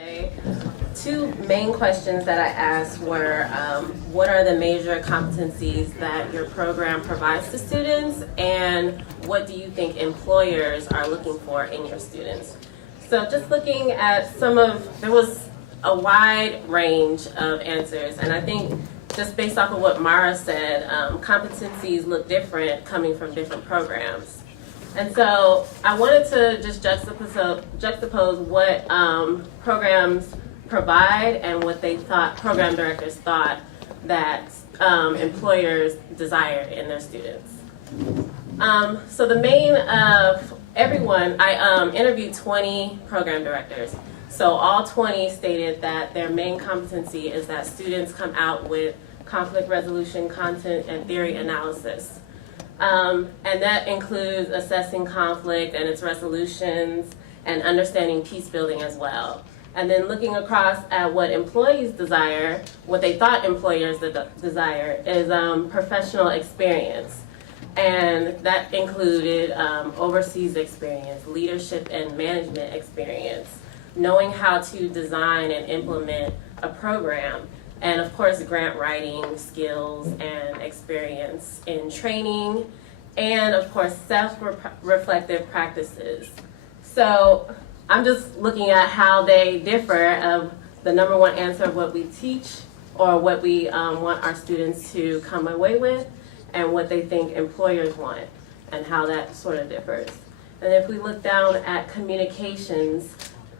Okay. Two main questions that I asked were, what are the major competencies that your program provides to students, and what do you think employers are looking for in your students? So just looking at there was a wide range of answers, and I think just based off of what Mara said, competencies look different coming from different programs. And so I wanted to just juxtapose what programs provide and what they thought, program directors thought that employers desired in their students. So the main of everyone, I interviewed 20 program directors. So all 20 stated that their main competency is that students come out with conflict resolution, content, and theory analysis. And that includes assessing conflict and its resolutions and understanding peace building as well. And then looking across at what employees desire, what they thought employers desire is professional experience. And that included overseas experience, leadership and management experience, knowing how to design and implement a program, and of course grant writing skills and experience in training, and of course self-reflective practices. So I'm just looking at how they differ of the number one answer of what we teach or what we want our students to come away with, and what they think employers want and how that sort of differs. And if we look down at communications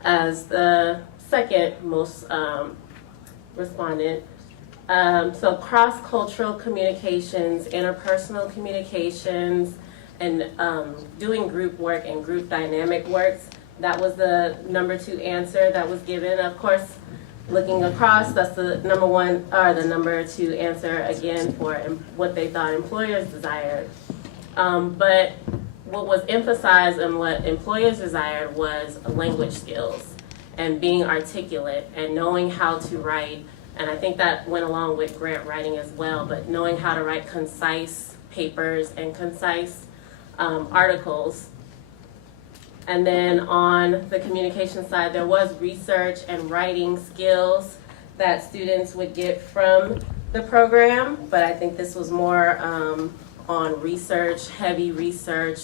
as the second most respondent, so cross-cultural communications, interpersonal communications, and doing group work and group dynamic works, that was the number two answer that was given. Of course, looking across, that's the number one or the number two answer again for what they thought employers desired. But what was emphasized and what employers desired was language skills and being articulate and knowing how to write. And I think that went along with grant writing as well, but knowing how to write concise papers and concise articles. And then on the communication side, there was research and writing skills that students would get from the program, but I think this was more on research, heavy research,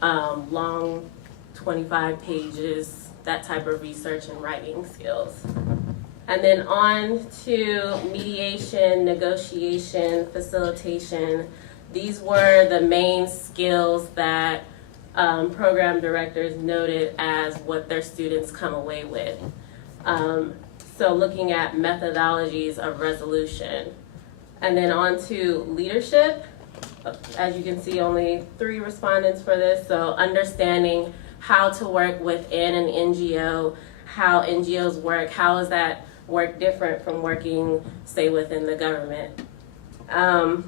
long 25 pages, that type of research and writing skills. And then on to mediation, negotiation, facilitation. These were the main skills that program directors noted as what their students come away with. So looking at methodologies of resolution. And then on to leadership. As you can see, only 3 respondents for this. So understanding how to work within an NGO, how NGOs work, how is that work different from working, say, within the government. And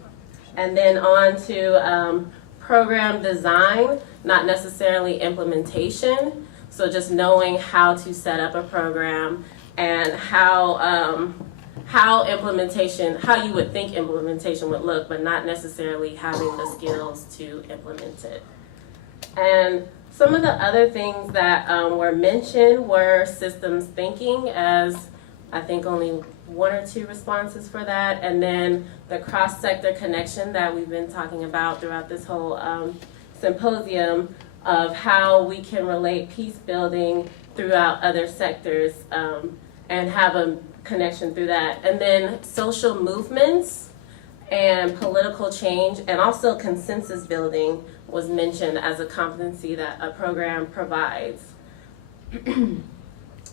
then on to program design, not necessarily implementation. So just knowing how to set up a program and how you would think implementation would look, but not necessarily having the skills to implement it. And some of the other things that were mentioned were systems thinking, as I think only 1 or 2 responses for that, and then the cross-sector connection that we've been talking about throughout this whole symposium of how we can relate peace building throughout other sectors and have a connection through that. And then social movements and political change, and also consensus building was mentioned as a competency that a program provides.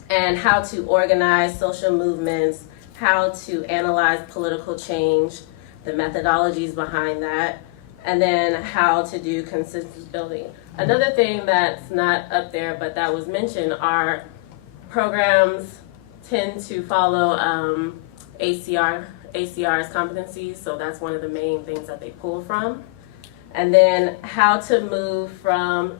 And how to organize social movements, how to analyze political change, the methodologies behind that, and then how to do consensus building. Another thing that's not up there but that was mentioned are programs tend to follow ACR's competencies, so that's one of the main things that they pull from. And then how to move from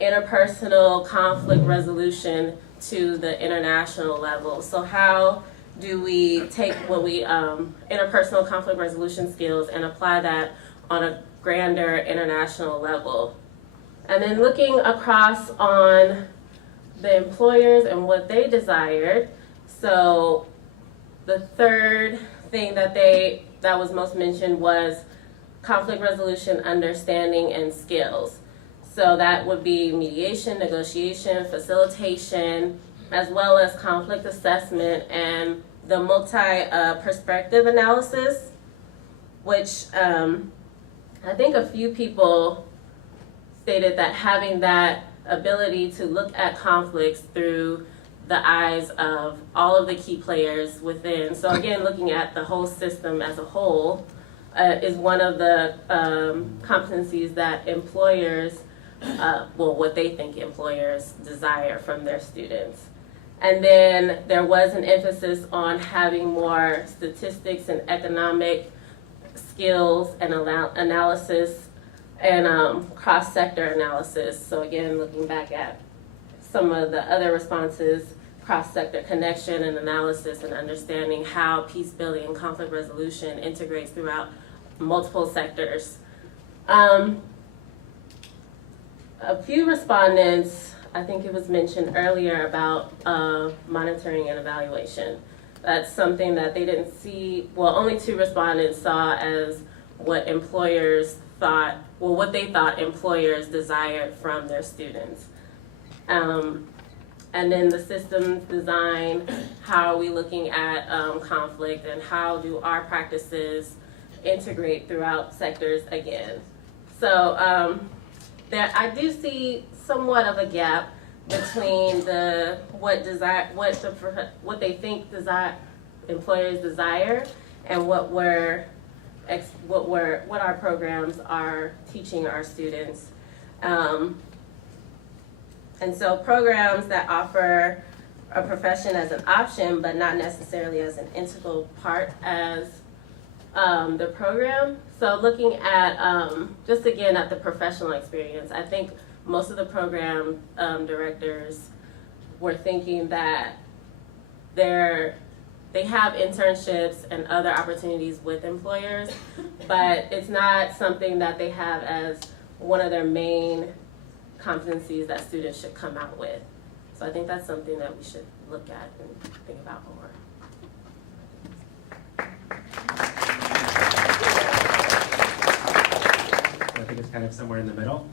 interpersonal conflict resolution to the international level. So how do we take what we interpersonal conflict resolution skills and apply that on a grander international level? And then looking across on the employers and what they desired. So the third thing that was most mentioned was conflict resolution, understanding, and skills. So that would be mediation, negotiation, facilitation, as well as conflict assessment and the multi-perspective analysis, which I think a few people stated that having that ability to look at conflicts through the eyes of all of the key players within. So again, looking at the whole system as a whole is one of the competencies that employers, what they think employers desire from their students. And then there was an emphasis on having more statistics and economic skills and analysis and cross-sector analysis. So again, looking back at some of the other responses, cross-sector connection and analysis and understanding how peace building and conflict resolution integrates throughout multiple sectors. A few respondents, I think it was mentioned earlier about monitoring and evaluation. That's something that they didn't see, well, only 2 respondents saw as what employers thought, well, what they thought employers desired from their students. And then the systems design, how are we looking at conflict and how do our practices integrate throughout sectors again. So I do see somewhat of a gap between what they think employers desire and what our programs are teaching our students. And so programs that offer a profession as an option, but not necessarily as an integral part as the program. So looking at, just again at the professional experience, I think most of the program directors were thinking that they have internships and other opportunities with employers, but it's not something that they have as one of their main competencies that students should come out with. So I think that's something that we should look at and think about more. I think it's kind of somewhere in the middle.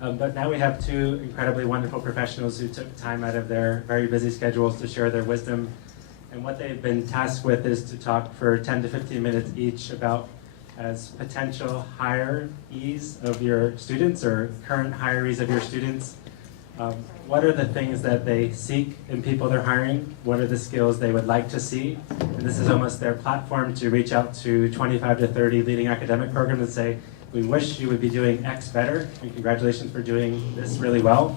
But now we have 2 incredibly wonderful professionals who took time out of their very busy schedules to share their wisdom. And what they've been tasked with is to talk for 10 to 15 minutes each about as potential hirees of your students or current hirees of your students. What are the things that they seek in people they're hiring? What are the skills they would like to see? And this is almost their platform to reach out to 25 to 30 leading academic programs and say, we wish you would be doing X better, and congratulations for doing this really well,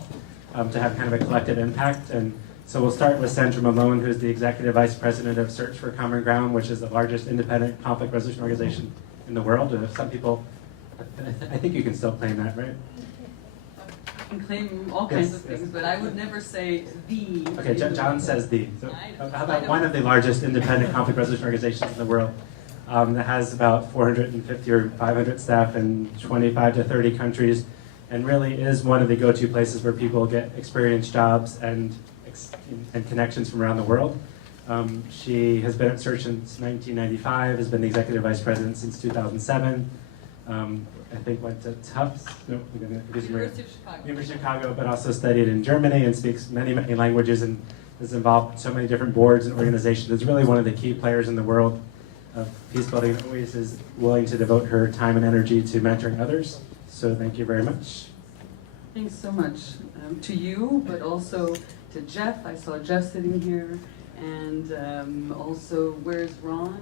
to have kind of a collective impact. And so we'll start with Sandra Malone, who's the Executive Vice President of Search for Common Ground, which is the largest independent conflict resolution organization in the world. And if some people, I think you can still claim that, right? I can claim all kinds of things, but I would never say the. Okay, John says the. So how about one of the largest independent conflict resolution organizations in the world that has about 450 or 500 staff in 25 to 30 countries, and really is one of the go-to places where people get experienced jobs and connections from around the world. She has been at Search since 1995, has been the Executive Vice President since 2007. I think went to Tufts, University of Chicago. University of Chicago, but also studied in Germany and speaks many, many languages and is involved in so many different boards and organizations. Is really one of the key players in the world of peace building, and always is willing to devote her time and energy to mentoring others. So thank you very much. Thanks so much to you, but also to Jeff. I saw Jeff sitting here, and also, where's Ron?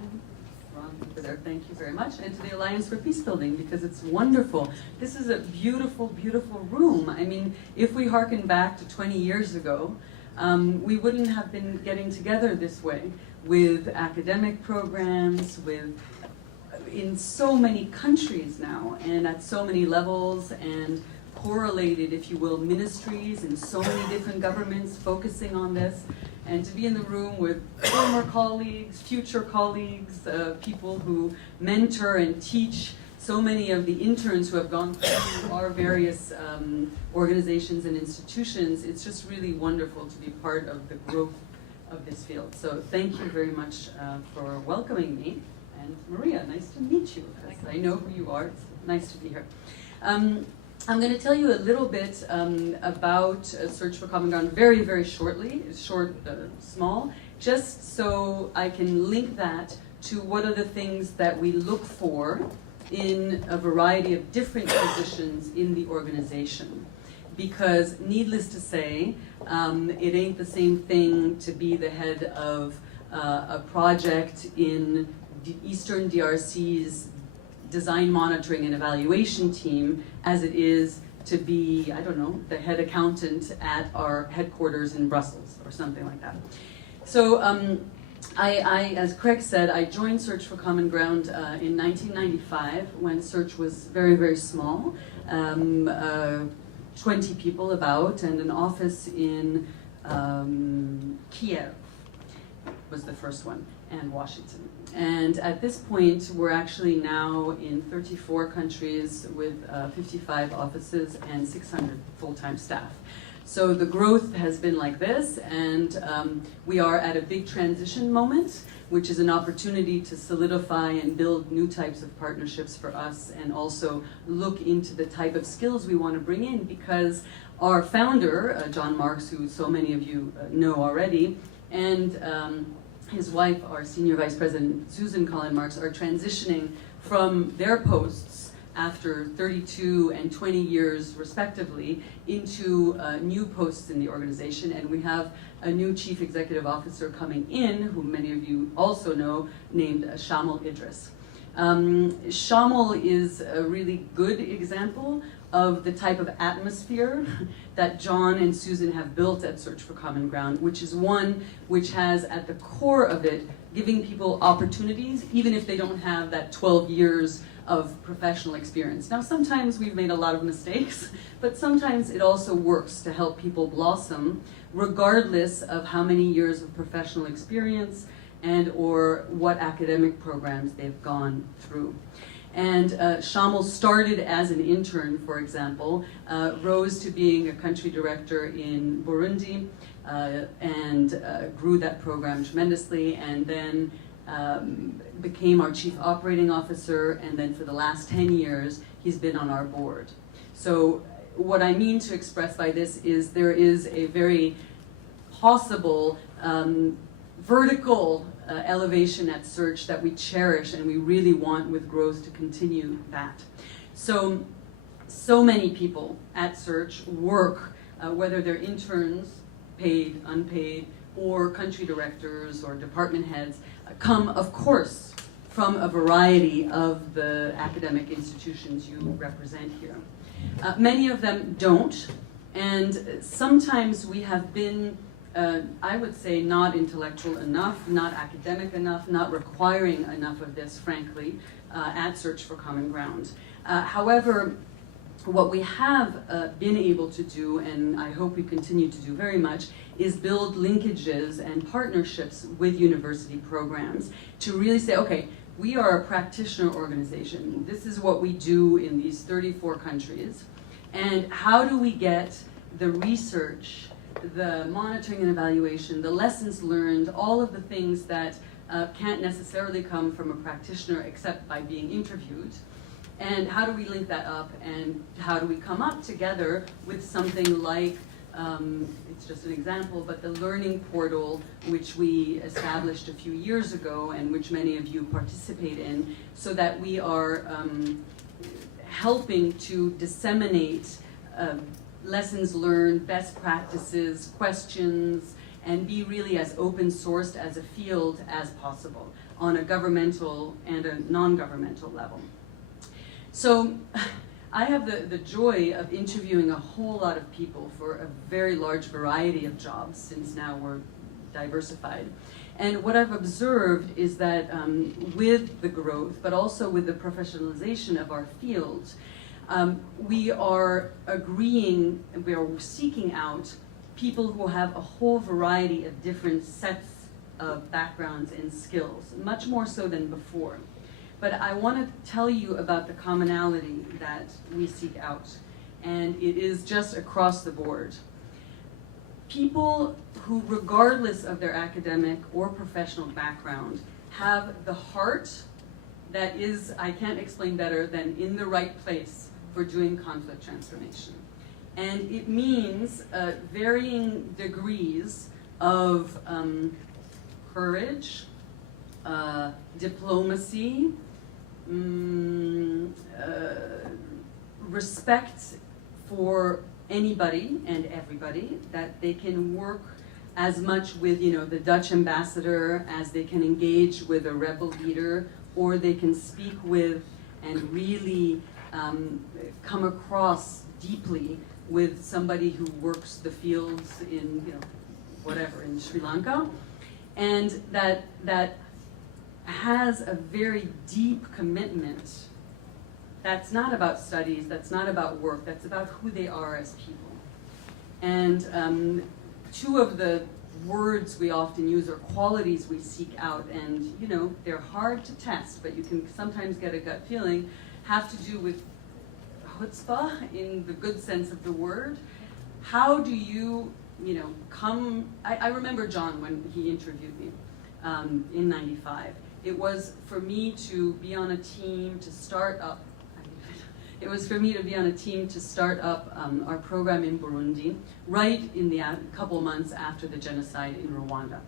Ron over there, thank you very much. And to the Alliance for Peace Building, because it's wonderful. This is a beautiful, beautiful room. I mean, if we hearken back to 20 years ago, we wouldn't have been getting together this way with academic programs, in so many countries now, and at so many levels, and correlated, if you will, ministries in so many different governments focusing on this. And to be in the room with former colleagues, future colleagues, people who mentor and teach so many of the interns who have gone through our various organizations and institutions. It's just really wonderful to be part of the growth of this field. So thank you very much for welcoming me. And Maria, nice to meet you. I know who you are. It's nice to be here. I'm going to tell you a little bit about Search for Common Ground very, very shortly, small, just so I can link that to what are the things that we look for in a variety of different positions in the organization. Because needless to say, it ain't the same thing to be the head of a project in the Eastern DRC's design monitoring and evaluation team as it is to be, I don't know, the head accountant at our headquarters in Brussels or something like that. So I, as Craig said, I joined Search for Common Ground in 1995 when Search was very, very small, 20 people about, and an office in Kiev was the first one, and Washington. And at this point, we're actually now in 34 countries with 55 offices and 600 full-time staff. So the growth has been like this, and we are at a big transition moment, which is an opportunity to solidify and build new types of partnerships for us, and also look into the type of skills we want to bring in, because our founder, John Marks, who so many of you know already, and his wife, our senior vice president, Susan Colin Marks, are transitioning from their posts after 32 and 20 years respectively into new posts in the organization. And we have a new chief executive officer coming in, who many of you also know, named Shamal Idris. Shamal is a really good example of the type of atmosphere that John and Susan have built at Search for Common Ground, which is one which has at the core of it giving people opportunities, even if they don't have that 12 years of professional experience. Now, sometimes we've made a lot of mistakes, but sometimes it also works to help people blossom, regardless of how many years of professional experience and or what academic programs they've gone through. And Shamal started as an intern, for example, rose to being a country director in Burundi, and grew that program tremendously, and then became our chief operating officer, and then for the last 10 years, he's been on our board. So what I mean to express by this is there is a very possible vertical elevation at Search that we cherish, and we really want with growth to continue that. So many people at Search work, whether they're interns, paid, unpaid, or country directors or department heads, come, of course, from a variety of the academic institutions you represent here. Many of them don't, and sometimes we have been I would say not intellectual enough, not academic enough, not requiring enough of this, frankly, at Search for Common Ground. However, what we have been able to do, and I hope we continue to do very much, is build linkages and partnerships with university programs to really say, okay, we are a practitioner organization. This is what we do in these 34 countries. And how do we get the research, the monitoring and evaluation, the lessons learned, all of the things that can't necessarily come from a practitioner except by being interviewed, and how do we link that up, and how do we come up together with something like, it's just an example, but the learning portal, which we established a few years ago and which many of you participate in, so that we are helping to disseminate lessons learned, best practices, questions, and be really as open sourced as a field as possible on a governmental and a non-governmental level. So I have the joy of interviewing a whole lot of people for a very large variety of jobs, since now we're diversified. And what I've observed is that with the growth, but also with the professionalization of our field, we are seeking out people who have a whole variety of different sets of backgrounds and skills, much more so than before. but I want to tell you about the commonality that we seek out. And it is just across the board. People who, regardless of their academic or professional background, have the heart that is, I can't explain better than in the right place for doing conflict transformation. And it means varying degrees of courage, diplomacy, respect for anybody and everybody, that they can work as much with, the Dutch ambassador as they can engage with a rebel leader, or they can speak with and really come across deeply with somebody who works the fields in, whatever, in Sri Lanka, and that has a very deep commitment. That's not about studies, that's not about work, that's about who they are as people. And two of the words we often use are qualities we seek out, and they're hard to test, but you can sometimes get a gut feeling, have to do with chutzpah in the good sense of the word. How do you, come, I remember John when he interviewed me in '95. It was for me to be on a team to start up, our program in Burundi, right in the couple months after the genocide in Rwanda.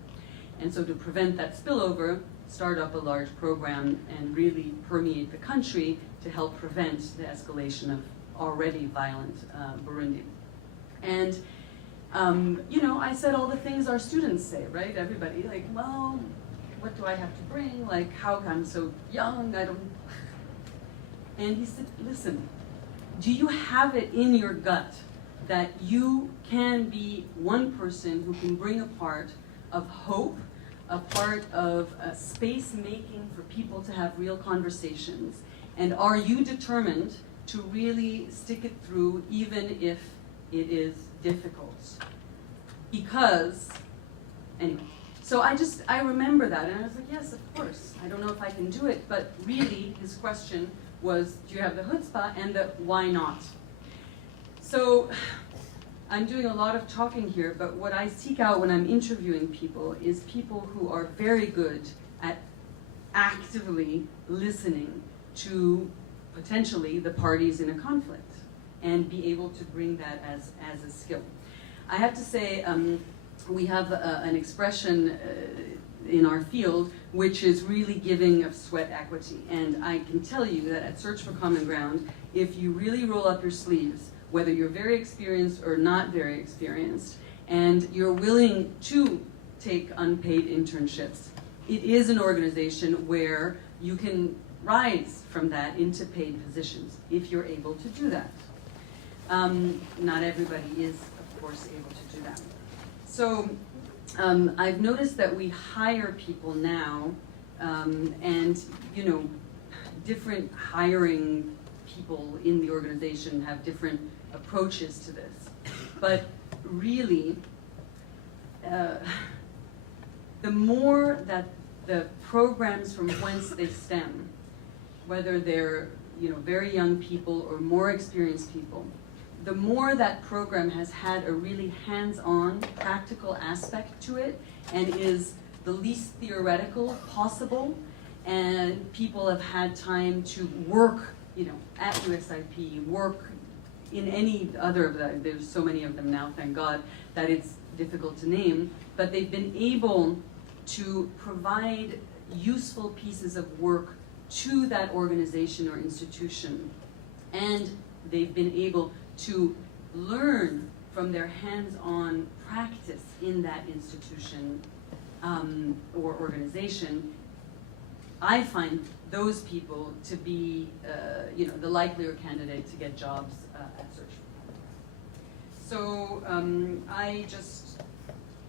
And so to prevent that spillover, start up a large program and really permeate the country to help prevent the escalation of already violent Burundi. And, I said all the things our students say, right? Everybody, like, well, what do I have to bring? Like, how I'm so young, I don't... And he said, listen, do you have it in your gut that you can be one person who can bring a part of hope, a part of space making for people to have real conversations? And are you determined to really stick it through even if it is difficult? Because, anyway, so I remember that, and I was like, yes, of course. I don't know if I can do it, but really his question was, do you have the chutzpah, and the why not? So I'm doing a lot of talking here, but what I seek out when I'm interviewing people is people who are very good at actively listening to potentially the parties in a conflict and be able to bring that as a skill. I have to say, we have an expression in our field which is really giving of sweat equity. And I can tell you that at Search for Common Ground, if you really roll up your sleeves, whether you're very experienced or not very experienced, and you're willing to take unpaid internships, it is an organization where you can rise from that into paid positions if you're able to do that. Not everybody is, of course, able to do that. So I've noticed that we hire people now, and different hiring people in the organization have different approaches to this. But really, the more that the programs from whence they stem, whether they're very young people or more experienced people, the more that program has had a really hands-on, practical aspect to it and is the least theoretical possible, and people have had time to work, at USIP, work in any other of them. There's so many of them now, thank God, that it's difficult to name, but they've been able to provide useful pieces of work to that organization or institution, and they've been able to learn from their hands-on practice in that institution or organization. I find those people to be, the likelier candidate to get jobs at Search for. So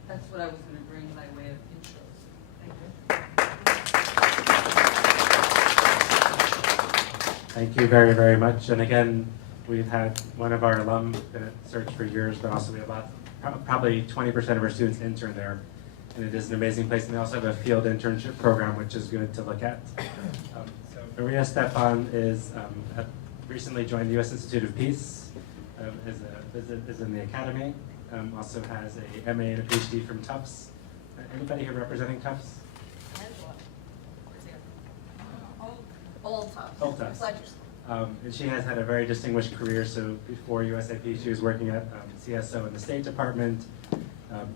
that's what I was going to bring by way of intros. Thank you. Thank you very, very much. And again, we've had one of our alum been at Search for years, but also we have probably 20% of our students intern there. And it is an amazing place. And they also have a field internship program, which is good to look at. So Maria Stepan recently joined the U.S. Institute of Peace, is in the academy, also has a MA and a PhD from Tufts. Anybody here representing Tufts? Old Tufts. Old Tufts. And she has had a very distinguished career. So before USIP, she was working at CSO in the State Department,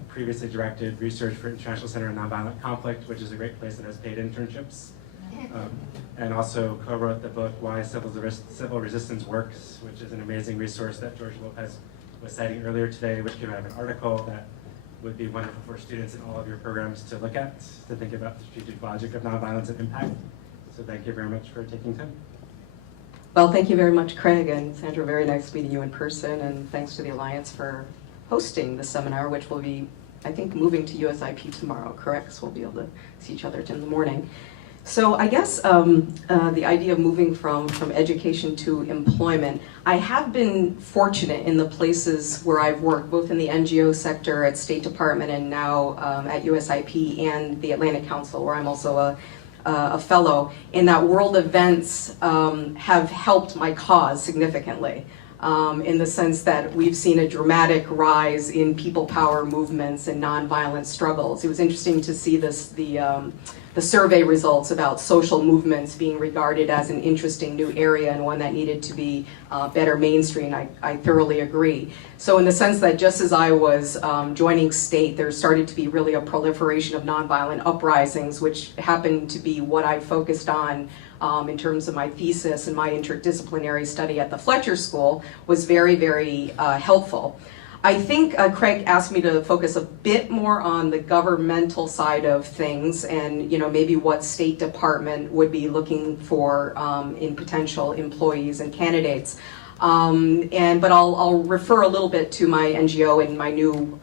previously directed research for International Center on Nonviolent Conflict, which is a great place that has paid internships, and also co-wrote the book Why Civil Resistance Works, which is an amazing resource that George Lopez was citing earlier today, which came out of an article that would be wonderful for students in all of your programs to look at, to think about the strategic logic of nonviolence and impact. So thank you very much for taking time. Well, thank you very much, Craig and Sandra. Very nice meeting you in person, and thanks to the Alliance for hosting the seminar, which will be, I think, moving to USIP tomorrow, correct? So we'll be able to see each other in the morning. So I guess the idea of moving from education to employment, I have been fortunate in the places where I've worked, both in the NGO sector at State Department and now at USIP and the Atlantic Council, where I'm also a fellow, in that world events have helped my cause significantly. In the sense that we've seen a dramatic rise in people power movements and nonviolent struggles. It was interesting to see the survey results about social movements being regarded as an interesting new area and one that needed to be better mainstream. I thoroughly agree. So in the sense that just as I was joining State, there started to be really a proliferation of nonviolent uprisings, which happened to be what I focused on in terms of my thesis and my interdisciplinary study at the Fletcher School, was very, very helpful. I think Craig asked me to focus a bit more on the governmental side of things, and maybe what State Department would be looking for in potential employees and candidates. But I'll refer a little bit to my NGO and my new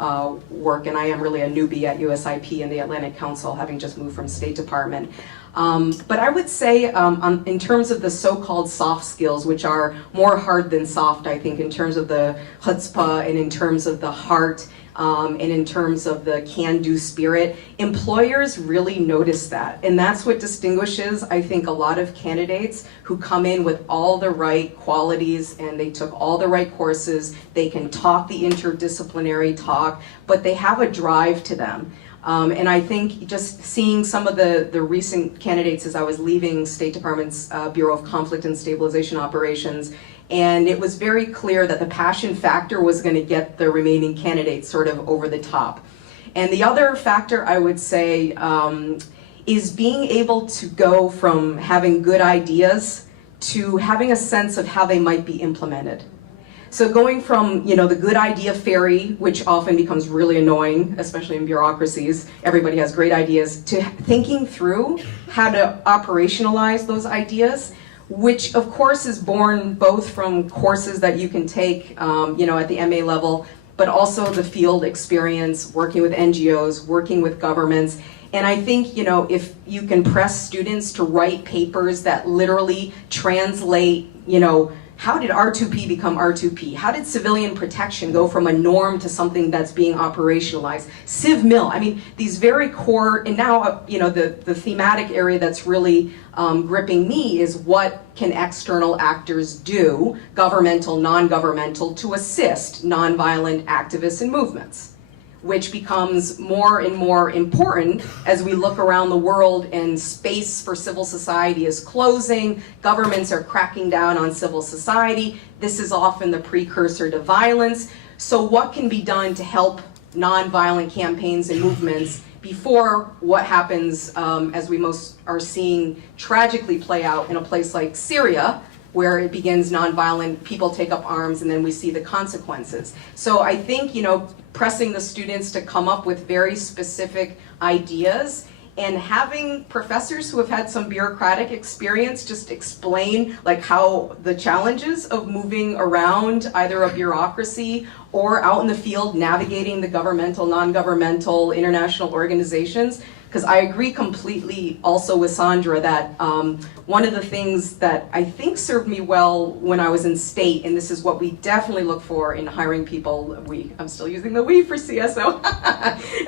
work, and I am really a newbie at USIP and the Atlantic Council, having just moved from State Department. But I would say in terms of the so-called soft skills, which are more hard than soft, I think, in terms of the chutzpah and in terms of the heart and in terms of the can-do spirit, employers really notice that. And that's what distinguishes, I think, a lot of candidates who come in with all the right qualities and they took all the right courses, they can talk the interdisciplinary talk, but they have a drive to them. And I think just seeing some of the recent candidates as I was leaving State Department's Bureau of Conflict and Stabilization Operations, and it was very clear that the passion factor was going to get the remaining candidates sort of over the top. And the other factor I would say is being able to go from having good ideas to having a sense of how they might be implemented. So going from, the good idea fairy, which often becomes really annoying, especially in bureaucracies, everybody has great ideas, to thinking through how to operationalize those ideas, which of course is born both from courses that you can take, at the MA level, but also the field experience, working with NGOs, working with governments. And I think, if you can press students to write papers that literally translate, how did R2P become R2P? How did civilian protection go from a norm to something that's being operationalized? CivMil, I mean, these very core, and now, the thematic area that's really gripping me is what can external actors do, governmental, non-governmental, to assist nonviolent activists and movements, which becomes more and more important as we look around the world and space for civil society is closing, governments are cracking down on civil society. This is often the precursor to violence. So what can be done to help nonviolent campaigns and movements before what happens as we most are seeing tragically play out in a place like Syria, where it begins nonviolent, people take up arms, and then we see the consequences. So I think, pressing the students to come up with very specific ideas and having professors who have had some bureaucratic experience just explain how the challenges of moving around either a bureaucracy or out in the field navigating the governmental, non-governmental, international organizations, because I agree completely also with Sandra that one of the things that I think served me well when I was in state, and this is what we definitely look for in hiring people, I'm still using the we for CSO,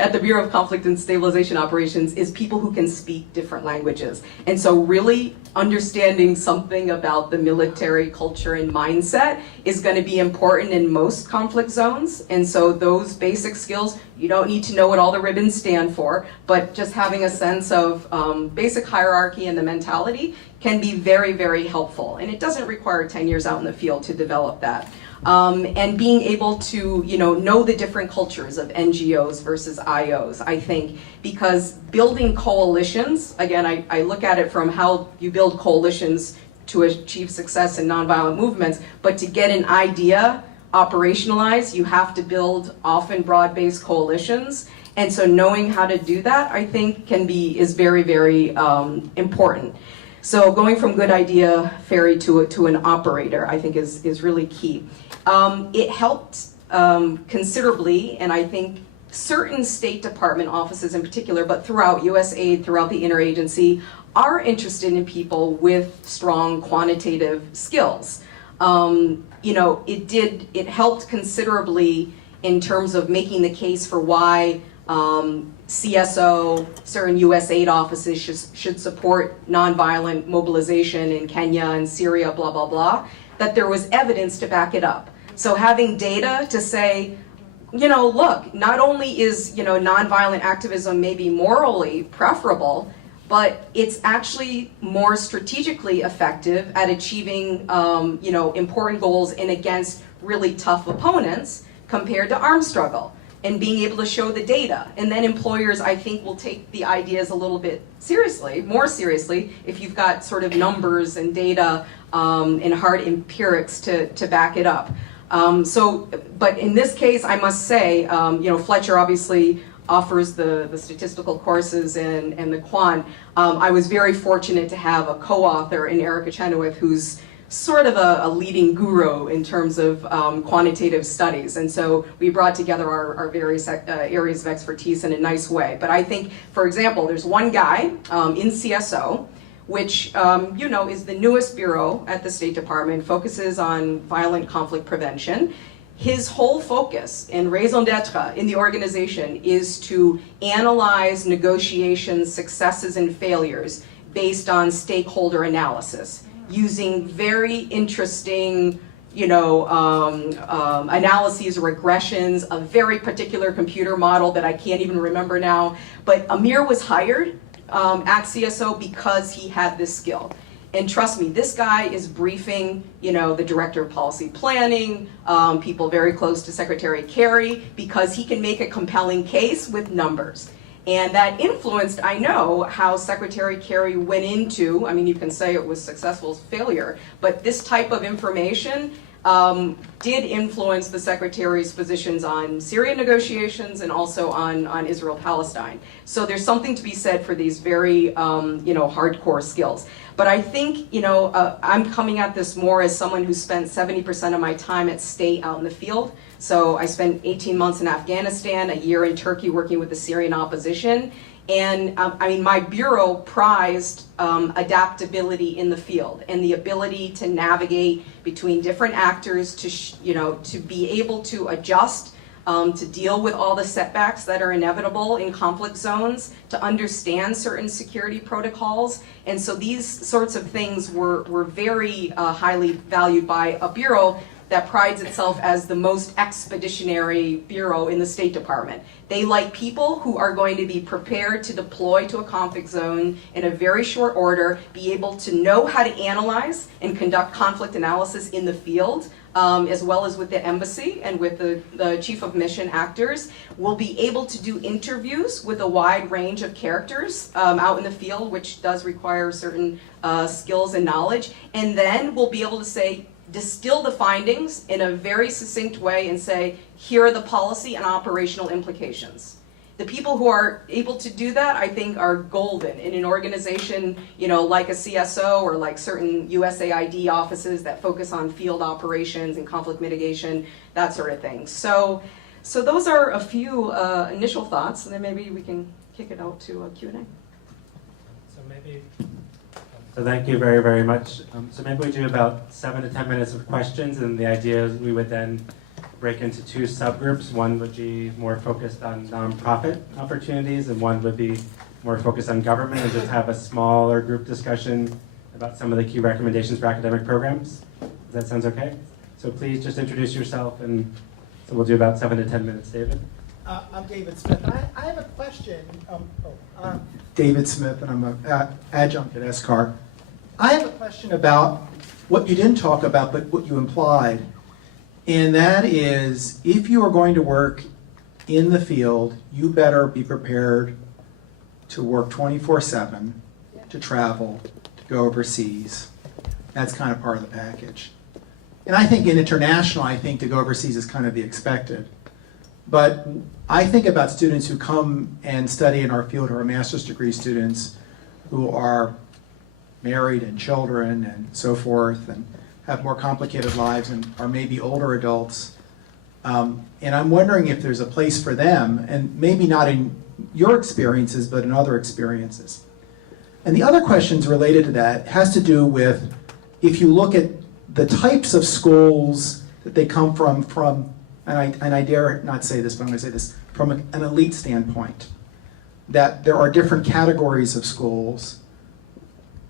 at the Bureau of Conflict and Stabilization Operations, is people who can speak different languages. And so really understanding something about the military culture and mindset is going to be important in most conflict zones. And so those basic skills, you don't need to know what all the ribbons stand for, but just having a sense of basic hierarchy and the mentality can be very, very helpful. And it doesn't require 10 years out in the field to develop that. And being able to, know the different cultures of NGOs versus IOs, I think, because building coalitions, again, I look at it from how you build coalitions to achieve success in nonviolent movements, but to get an idea operationalized, you have to build often broad-based coalitions. And so knowing how to do that, I think, is very, very important. So going from good idea, ferry to an operator, I think is really key. It helped considerably, and I think certain State Department offices in particular, but throughout USAID, throughout the interagency, are interested in people with strong quantitative skills. It helped considerably in terms of making the case for why CSO, certain USAID offices should support nonviolent mobilization in Kenya and Syria, blah, blah, blah, that there was evidence to back it up. So having data to say, look, not only is, nonviolent activism maybe morally preferable, but it's actually more strategically effective at achieving, important goals and against really tough opponents compared to armed struggle, and being able to show the data. And then employers, I think, will take the ideas a little bit more seriously, if you've got sort of numbers and data and hard empirics to back it up. But in this case, I must say, Fletcher obviously offers the statistical courses and the quant. I was very fortunate to have a co-author in Erica Chenoweth, who's sort of a leading guru in terms of quantitative studies. And so we brought together our various areas of expertise in a nice way. But I think, for example, there's one guy in CSO, which is the newest bureau at the State Department, focuses on violent conflict prevention. His whole focus and raison d'etre in the organization is to analyze negotiations, successes and failures based on stakeholder analysis, using very interesting, analyses, regressions, a very particular computer model that I can't even remember now. But Amir was hired at CSO because he had this skill. And trust me, this guy is briefing, the director of policy planning, people very close to Secretary Kerry, because he can make a compelling case with numbers. And that influenced, I know, how Secretary Kerry went into, you can say it was successful failure, but this type of information did influence the Secretary's positions on Syria negotiations and also on Israel-Palestine. So there's something to be said for these very, hardcore skills. But I think, I'm coming at this more as someone who spent 70% of my time at state out in the field. So I spent 18 months in Afghanistan, a year in Turkey working with the Syrian opposition. And my bureau prized adaptability in the field and the ability to navigate between different actors to be able to adjust, to deal with all the setbacks that are inevitable in conflict zones, to understand certain security protocols. And so these sorts of things were very highly valued by a bureau that prides itself as the most expeditionary bureau in the State Department. They like people who are going to be prepared to deploy to a conflict zone in a very short order, be able to know how to analyze and conduct conflict analysis in the field, as well as with the embassy and with the chief of mission actors, will be able to do interviews with a wide range of characters out in the field, which does require certain skills and knowledge, and then we'll be able to distill the findings in a very succinct way and say, here are the policy and operational implications. The people who are able to do that, I think, are golden in an organization, like a CSO or like certain USAID offices that focus on field operations and conflict mitigation, that sort of thing. So those are a few initial thoughts, and then maybe we can kick it out to a Q&A. So thank you very, very much. So maybe we do about 7 to 10 minutes of questions, and the idea is we would then break into 2 subgroups. One would be more focused on nonprofit opportunities, and one would be more focused on government, and just have a smaller group discussion about some of the key recommendations for academic programs. Does that sound okay? So please just introduce yourself, and so we'll do about 7 to 10 minutes. David? I'm David Smith. I have a question. David Smith, and I'm an adjunct at SCAR. I have a question about what you didn't talk about, but what you implied. And that is, if you are going to work in the field, you better be prepared to work 24/7, to travel, to go overseas. That's kind of part of the package. And I think in international, I think to go overseas is kind of the expected. But I think about students who come and study in our field who are master's degree students who are married and children and so forth and have more complicated lives and are maybe older adults. And I'm wondering if there's a place for them, and maybe not in your experiences, but in other experiences. And the other questions related to that has to do with, if you look at the types of schools that they come from, and I dare not say this, but I'm going to say this, from an elite standpoint, that there are different categories of schools.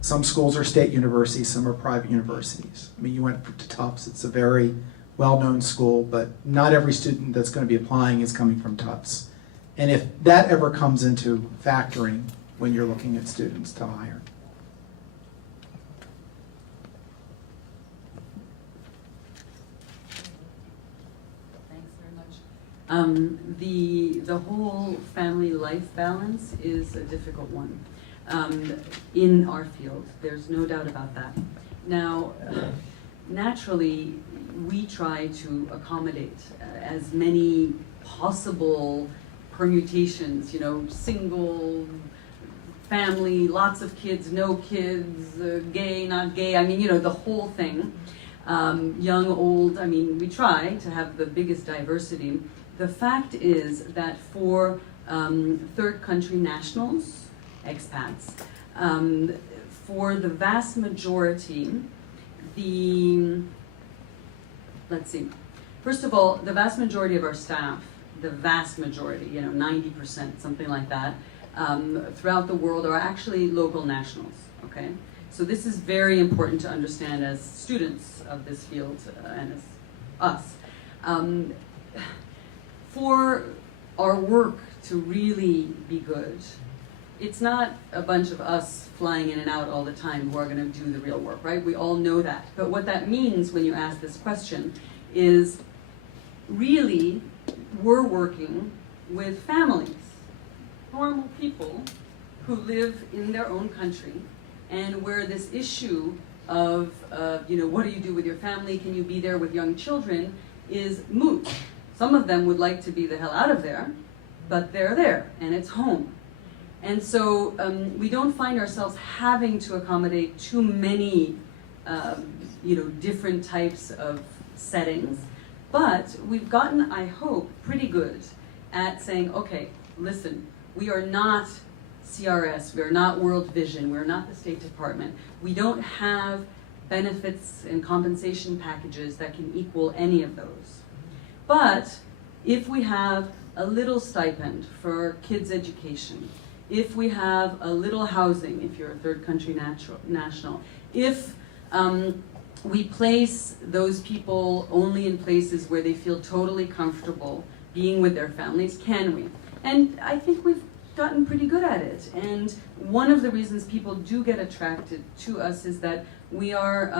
Some schools are state universities, some are private universities. I mean, you went to Tufts, it's a very well-known school, but not every student that's going to be applying is coming from Tufts. And if that ever comes into factoring when you're looking at students to hire. Thanks very much. The whole family life balance is a difficult one in our field. There's no doubt about that. Now, naturally, we try to accommodate as many possible permutations, you know, single, family, lots of kids, no kids, gay, not gay, I mean, you know, the whole thing. Young, old, I mean, we try to have the biggest diversity. The fact is that for third country nationals, expats, for the vast majority, let's see, first of all, the vast majority of our staff, the vast majority, you know, 90%, something like that, throughout the world are actually local nationals, okay? So this is very important to understand as students of this field and as us. For our work to really be good, it's not a bunch of us flying in and out all the time who are going to do the real work, right? We all know that. But what that means when you ask this question is really we're working with families, normal people who live in their own country, and where this issue of, you know, what do you do with your family? Can you be there with young children? Is moot. Some of them would like to be the hell out of there, but they're there, and it's home. And so we don't find ourselves having to accommodate too many, you know, different types of settings. But we've gotten, I hope, pretty good at saying, okay, listen, we are not CRS, we are not World Vision, we're not the State Department. We don't have benefits and compensation packages that can equal any of those. But if we have a little stipend for kids' education, if we have a little housing, if you're a third country national, if we place those people only in places where they feel totally comfortable being with their families, can we? And I think we've gotten pretty good at it. And one of the reasons people do get attracted to us is that we are,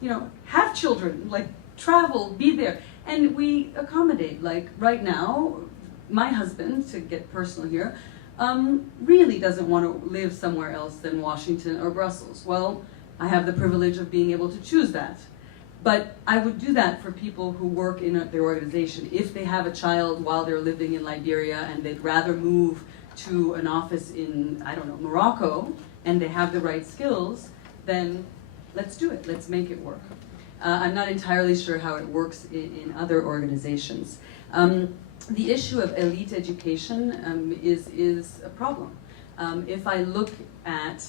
you know, have children, like travel, be there. And we accommodate, like right now, my husband, to get personal here, really doesn't want to live somewhere else than Washington or Brussels. Well, I have the privilege of being able to choose that. But I would do that for people who work in their organization. If they have a child while they're living in Liberia and they'd rather move to an office in, I don't know, Morocco, and they have the right skills, then let's do it. Let's make it work. I'm not entirely sure how it works in other organizations. the issue of elite education is a problem. If I look at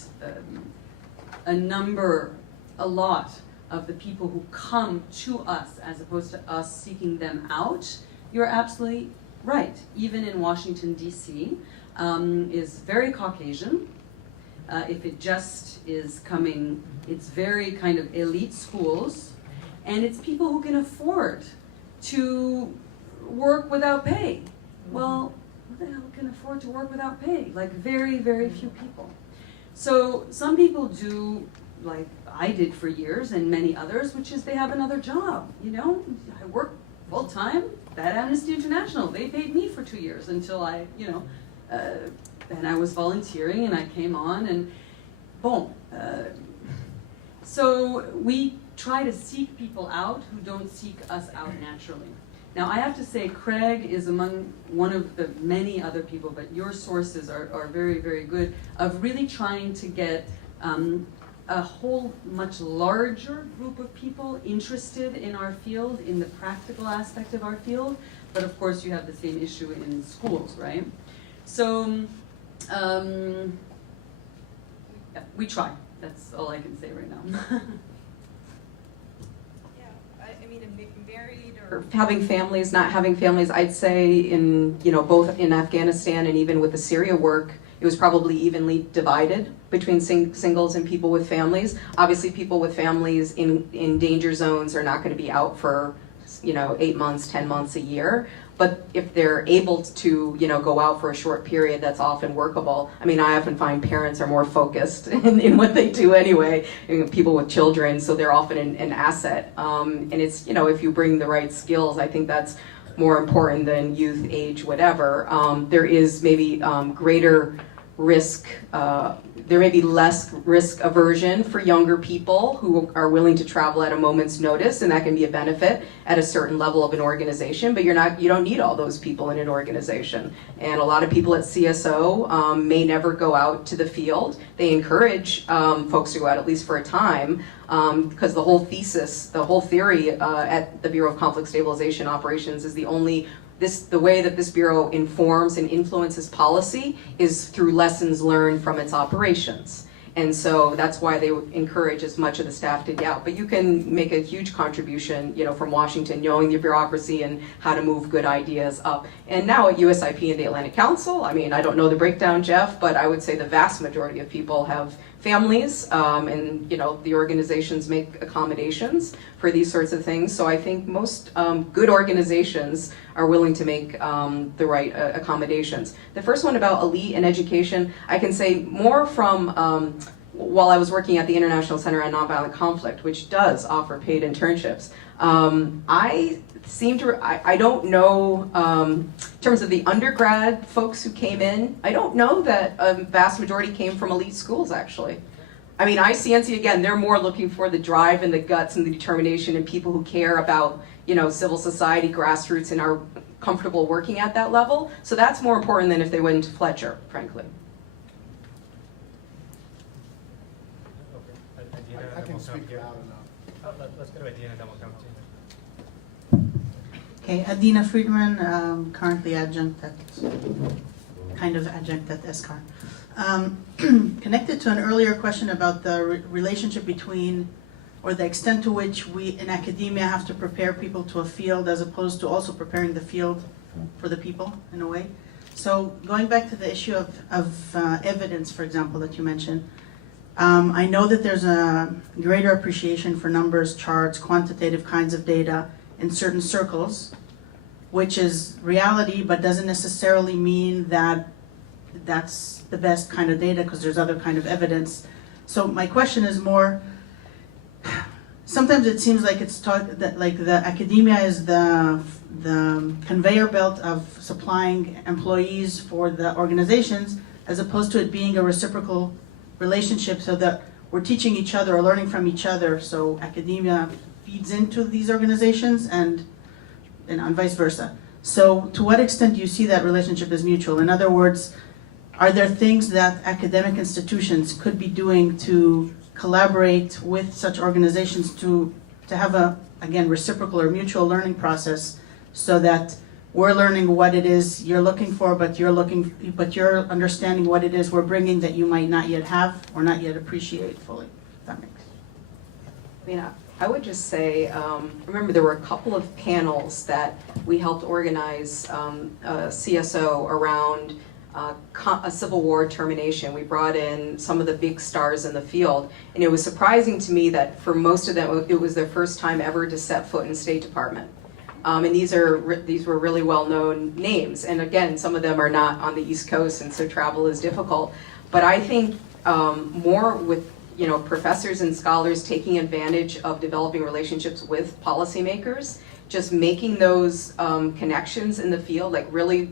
a lot of the people who come to us as opposed to us seeking them out, you're absolutely right. Even in Washington, D.C., is very Caucasian. If it just is coming, it's very kind of elite schools, and it's people who can afford to work without pay. Well, who the hell can afford to work without pay? Like very, very few people. So some people do, like I did for years and many others, which is they have another job, you know? I work full time at Amnesty International. They paid me for 2 years until I, you know, and I was volunteering and I came on and boom. So we try to seek people out who don't seek us out naturally. Now I have to say Craig is among one of the many other people, but your sources are very, very good of really trying to get a whole much larger group of people interested in our field, in the practical aspect of our field, but of course you have the same issue in schools, right? So we try. That's all I can say right now. I mean, married or having families, not having families, I'd say in, you know, both in Afghanistan and even with the Syria work, it was probably evenly divided between singles and people with families. Obviously, people with families in danger zones are not going to be out for, you know, 8 months, 10 months, a year. But if they're able to, you know, go out for a short period, that's often workable. I mean, I often find parents are more focused in what they do anyway, you know, people with children, so they're often an asset. And it's, you know, if you bring the right skills, I think that's more important than youth, age, whatever. There is maybe greater risk, there may be less risk aversion for younger people who are willing to travel at a moment's notice, and that can be a benefit at a certain level of an organization, but you don't need all those people in an organization. And a lot of people at CSO may never go out to the field. They encourage folks to go out at least for a time, because the whole thesis, the whole theory at the Bureau of Conflict Stabilization Operations is the way that this Bureau informs and influences policy is through lessons learned from its operations. And so that's why they encourage as much of the staff to get out. But you can make a huge contribution, you know, from Washington, knowing the bureaucracy and how to move good ideas up. And now at USIP and the Atlantic Council, I mean, I don't know the breakdown, Jeff, but I would say the vast majority of people have families, and, you know, the organizations make accommodations for these sorts of things. So I think most good organizations are willing to make the right accommodations. The first one about elite and education, I can say more from while I was working at the International Center on Nonviolent Conflict, which does offer paid internships. I don't know, in terms of the undergrad folks who came in, I don't know that a vast majority came from elite schools, actually. I mean, ICNC, again, they're more looking for the drive and the guts and the determination and people who care about, you know, civil society, grassroots, and are comfortable working at that level. So that's more important than if they went into Fletcher, frankly. I can speak loud enough. Let's go to Adina, then we'll come to you. Okay, Adina Friedman, currently adjunct at SCAR. Connected to an earlier question about the relationship between, or the extent to which we in academia have to prepare people to a field as opposed to also preparing the field for the people in a way. So going back to the issue of evidence, for example, that you mentioned, I know that there's a greater appreciation for numbers, charts, quantitative kinds of data in certain circles, which is reality, but doesn't necessarily mean that that's the best kind of data, because there's other kind of evidence. So my question is more, sometimes it seems like it's taught that like the academia is the conveyor belt of supplying employees for the organizations, as opposed to it being a reciprocal relationship, so that we're teaching each other or learning from each other, so academia feeds into these organizations and vice versa. So to what extent do you see that relationship as mutual? In other words, are there things that academic institutions could be doing to collaborate with such organizations to have a, again, reciprocal or mutual learning process, so that we're learning what it is you're looking for, but you're understanding what it is we're bringing that you might not yet have or not yet appreciate fully. If that makes sense. I mean, I would just say, remember there were a couple of panels that we helped organize CSO around a Civil War termination. We brought in some of the big stars in the field, and it was surprising to me that for most of them, it was their first time ever to set foot in State Department. And these were really well-known names, and again, some of them are not on the East Coast, and so travel is difficult. But I think more with professors and scholars taking advantage of developing relationships with policymakers, just making those connections in the field, like really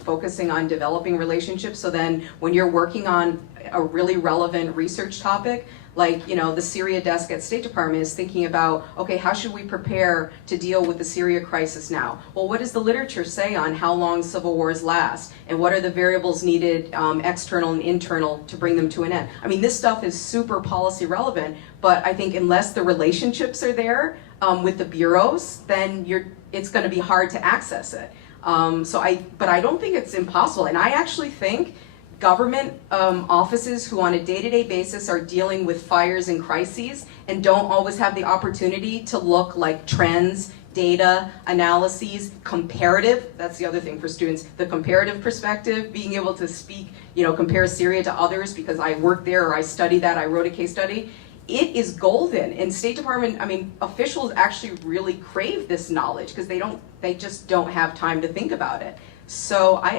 focusing on developing relationships, so then when you're working on a really relevant research topic, like the Syria desk at State Department is thinking about, okay, how should we prepare to deal with the Syria crisis now? Well, what does the literature say on how long civil wars last? And what are the variables needed, external and internal, to bring them to an end? I mean, this stuff is super policy relevant, but I think unless the relationships are there with the bureaus, then it's gonna be hard to access it. But I don't think it's impossible, and I actually think government offices who on a day-to-day basis are dealing with fires and crises and don't always have the opportunity to look like trends, data, analyses, comparative, that's the other thing for students, the comparative perspective, being able to speak, compare Syria to others because I worked there or I studied that, I wrote a case study. It is golden. And State Department, officials actually really crave this knowledge because they just don't have time to think about it. So I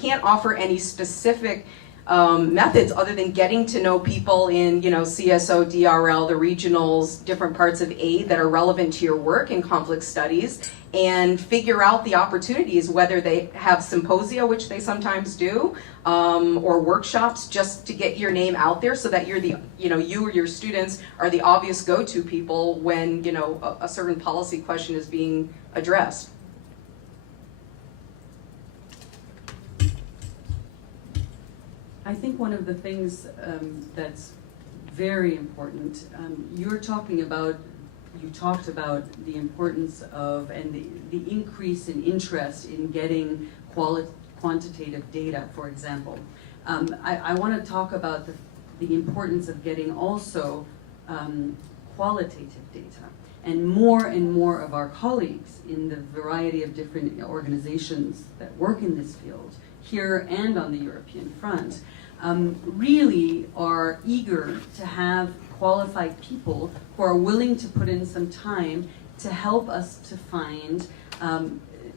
can't offer any specific methods other than getting to know people in, CSO, DRL, the regionals, different parts of aid that are relevant to your work in conflict studies, and figure out the opportunities, whether they have symposia, which they sometimes do, or workshops, just to get your name out there so that you or your students are the obvious go-to people when, a certain policy question is being addressed. I think one of the things that's very important, you talked about the importance of and the increase in interest in getting quantitative data, for example. I want to talk about the importance of getting also qualitative data. And more of our colleagues in the variety of different organizations that work in this field, here and on the European front, really are eager to have qualified people who are willing to put in some time to help us to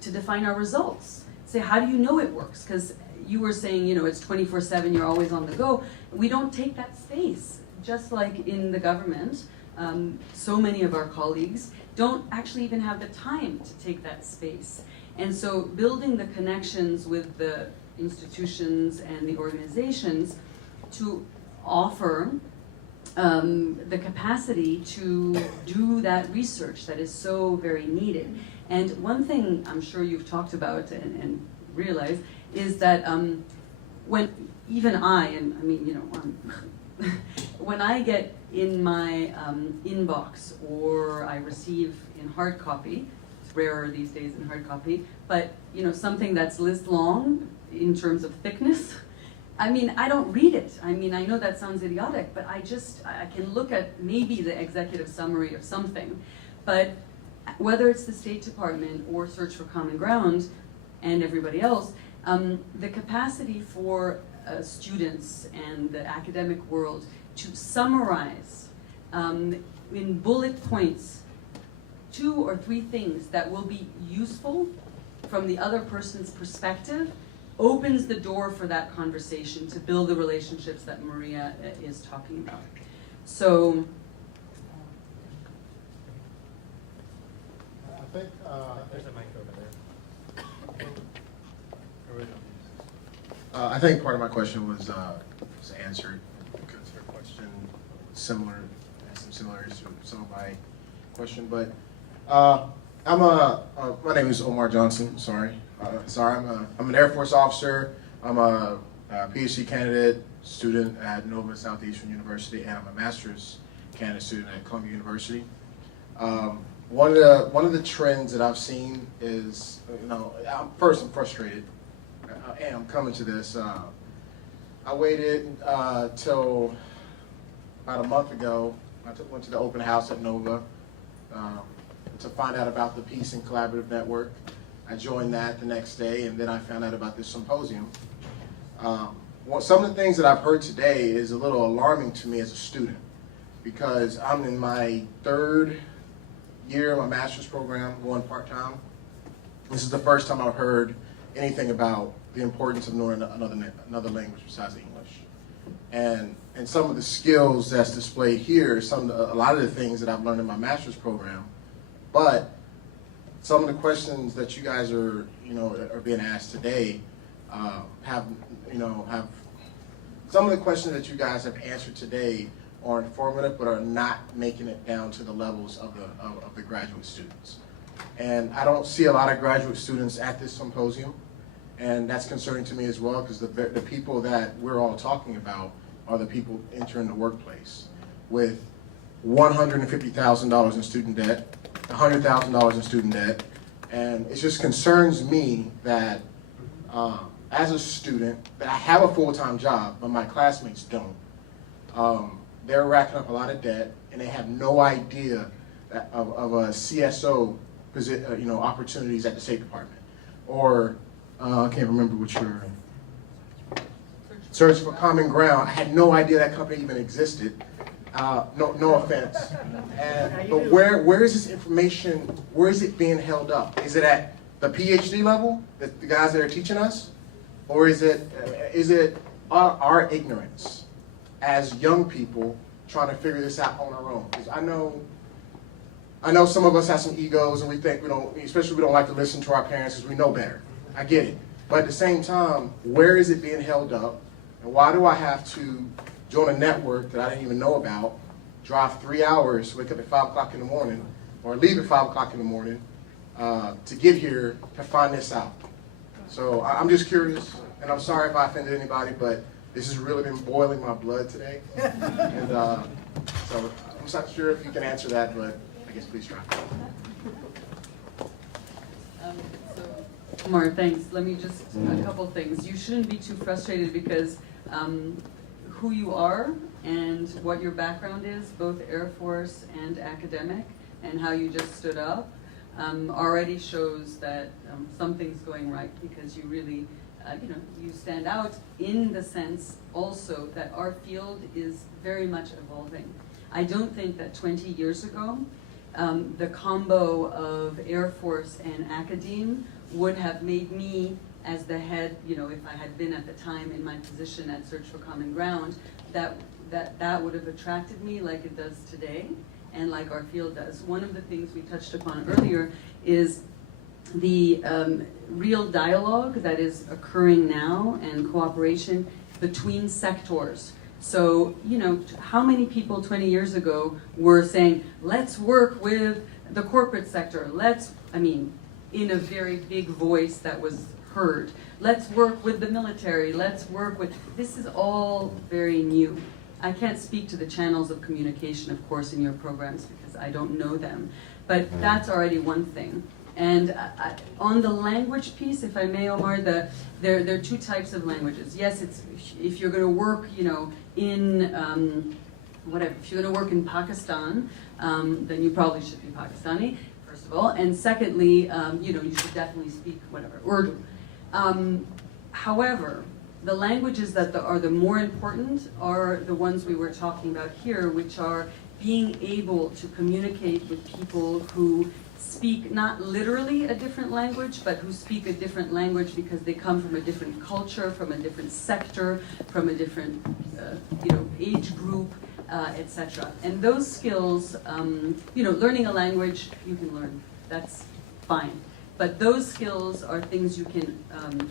to define our results. Say, how do you know it works? Because you were saying, it's 24/7, you're always on the go. We don't take that space. Just like in the government, so many of our colleagues don't actually even have the time to take that space. And so building the connections with the institutions and the organizations to offer the capacity to do that research that is so very needed. And one thing I'm sure you've talked about and realized is that when even when I get in my inbox or I receive in hard copy, it's rarer these days in hard copy, but something that's this long in terms of thickness, I don't read it. I know that sounds idiotic, but I can look at maybe the executive summary of something, but whether it's the State Department or Search for Common Ground and everybody else, the capacity for students and the academic world to summarize in bullet points 2 or 3 things that will be useful from the other person's perspective opens the door for that conversation to build the relationships that Maria is talking about. So I think there's a mic over there. I think part of my question was answered because her question was similar, has some similarities to some of my question. But my name is Omar Johnson. Sorry, I'm an Air Force officer. I'm a PhD candidate student at Nova Southeastern University, and I'm a master's candidate student at Columbia University. one of the trends that I've seen is, I'm frustrated. I am coming to this. I waited till about a month ago. Went to the open house at Nova to find out about the Peace and Collaborative Network. I joined that the next day, and then I found out about this symposium. Some of the things that I've heard today is a little alarming to me as a student, because I'm in my 3rd year of my master's program, going part-time. This is the first time I've heard anything about the importance of knowing another language besides English. And some of the skills that's displayed here, a lot of the things that I've learned in my master's program, but some of the questions that you guys are being asked today have some of the questions that you guys have answered today are informative, but are not making it down to the levels of the graduate students. And I don't see a lot of graduate students at this symposium, and that's concerning to me as well, because the people that we're all talking about are the people entering the workplace with $150,000 in student debt, $100,000 in student debt, and it just concerns me that as a student, that I have a full-time job, but my classmates don't. They're racking up a lot of debt, and they have no idea of a CSO opportunities at the State Department, or I can't remember which your Search for Common Ground. I had no idea that company even existed. No offense. But where is this information? Where is it being held up? Is it at the PhD level, the guys that are teaching us, or is it our ignorance as young people trying to figure this out on our own? Because I know some of us have some egos, and we think we don't like to listen to our parents because we know better. I get it. But at the same time, where is it being held up? And why do I have to join a network that I didn't even know about, drive 3 hours, wake up at 5 o'clock in the morning, or leave at 5 o'clock in the morning to get here to find this out? So I'm just curious, and I'm sorry if I offended anybody, but this has really been boiling my blood today. And so I'm not sure if you can answer that, but I guess please try. Omar, thanks. Let me just, a couple things. You shouldn't be too frustrated because who you are and what your background is, both Air Force and academic, and how you just stood up, already shows that something's going right, because you really, you stand out in the sense also that our field is very much evolving. I don't think that 20 years ago, the combo of Air Force and academe would have made me, as the head, if I had been at the time in my position at Search for Common Ground, that would have attracted me like it does today, and like our field does. One of the things we touched upon earlier is the real dialogue that is occurring now and cooperation between sectors. So, how many people 20 years ago were saying, let's work with the corporate sector, in a very big voice that was heard. Let's work with the military, this is all very new. I can't speak to the channels of communication, of course, in your programs because I don't know them, but that's already one thing. And on the language piece, if I may, Omar, there are 2 types of languages. Yes, it's if you're going to work, in if you're going to work in Pakistan, then you probably should be Pakistani, first of all, and secondly, you should definitely speak Urdu. However, the languages that are the more important are the ones we were talking about here, which are being able to communicate with people who speak not literally a different language, but who speak a different language because they come from a different culture, from a different sector, from a different age group, etc. And those skills, learning a language, you can learn, that's fine. But those skills are things you can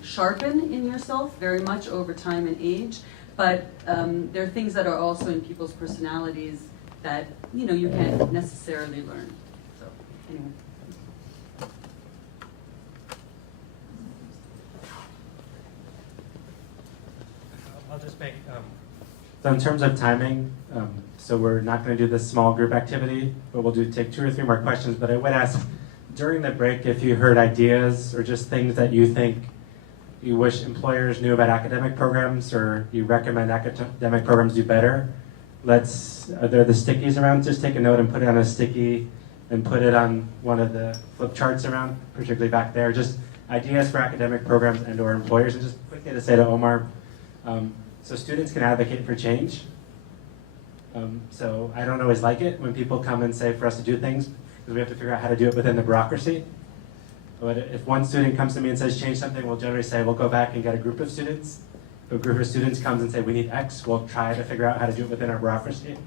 sharpen in yourself very much over time and age, but there are things that are also in people's personalities that, you can't necessarily learn. So, anyway. I'll just make So in terms of timing, so we're not going to do this small group activity, but we'll take 2 or 3 more questions. But I would ask during the break if you heard ideas or just things that you think you wish employers knew about academic programs, or you recommend academic programs do better. Are there the stickies around? Just take a note and put it on a sticky and put it on one of the flip charts around, particularly back there. Just ideas for academic programs and or employers. And just quickly to say to Omar, so students can advocate for change. So I don't always like it when people come and say for us to do things, because we have to figure out how to do it within the bureaucracy. But if one student comes to me and says change something, we'll generally say we'll go back and get a group of students. If a group of students comes and say we need X, we'll try to figure out how to do it within our bureaucracy.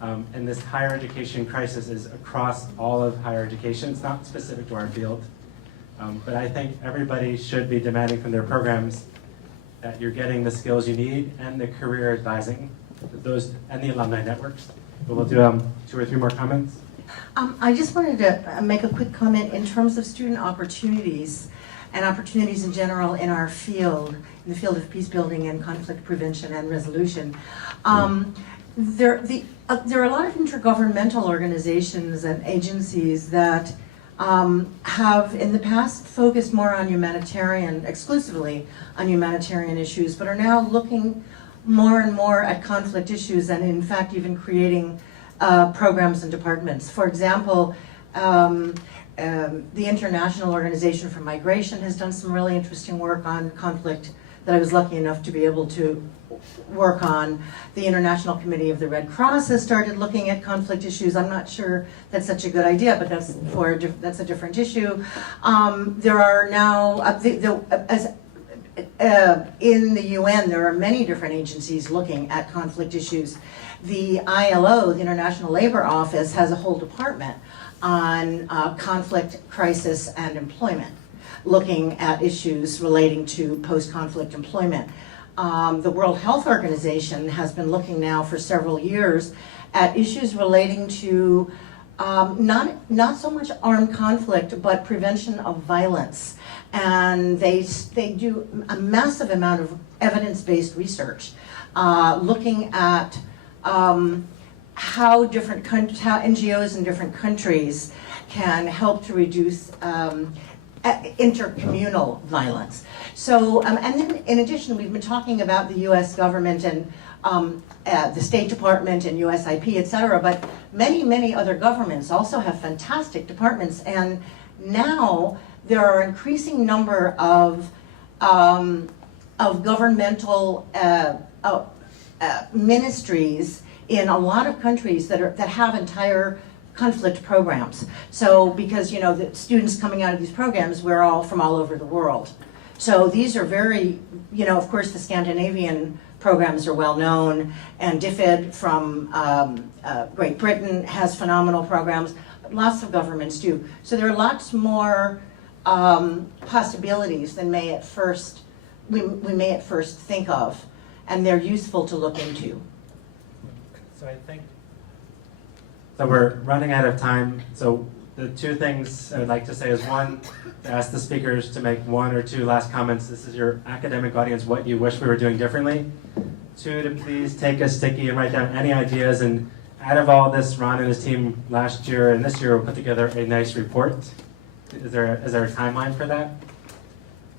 And this higher education crisis is across all of higher education. It's not specific to our field. But I think everybody should be demanding from their programs that you're getting the skills you need and the career advising, and the alumni networks. But we'll do 2 or 3 more comments. I just wanted to make a quick comment in terms of student opportunities and opportunities in general in our field, in the field of peace building and conflict prevention and resolution. There are a lot of intergovernmental organizations and agencies that have in the past focused more on exclusively on humanitarian issues, but are now looking more and more at conflict issues and in fact even creating programs and departments. For example, the International Organization for Migration has done some really interesting work on conflict that I was lucky enough to be able to work on. The International Committee of the Red Cross has started looking at conflict issues. I'm not sure that's such a good idea, but that's a different issue. There are now, in the UN, there are many different agencies looking at conflict issues. The ILO, the International Labor Office, has a whole department on conflict, crisis, and employment, looking at issues relating to post-conflict employment. The World Health Organization has been looking now for several years at issues relating to not so much armed conflict, but prevention of violence. And they do a massive amount of evidence-based research, looking at how NGOs in different countries can help to reduce intercommunal violence. So, and then in addition, we've been talking about the U.S. government and the State Department and USIP, et cetera, but many other governments also have fantastic departments, and now there are an increasing number of governmental ministries in a lot of countries that have entire conflict programs. So because the students coming out of these programs, we're all from all over the world. So these are very, of course the Scandinavian programs are well known, and DFID from Great Britain has phenomenal programs, but lots of governments do. So there are lots more possibilities than we may at first think of, and they're useful to look into. So we're running out of time. So the 2 things I would like to say is, 1, to ask the speakers to make 1 or 2 last comments. This is your academic audience, what you wish we were doing differently. 2, to please take a sticky and write down any ideas. And out of all this, Ron and his team last year and this year will put together a nice report. Is there a timeline for that?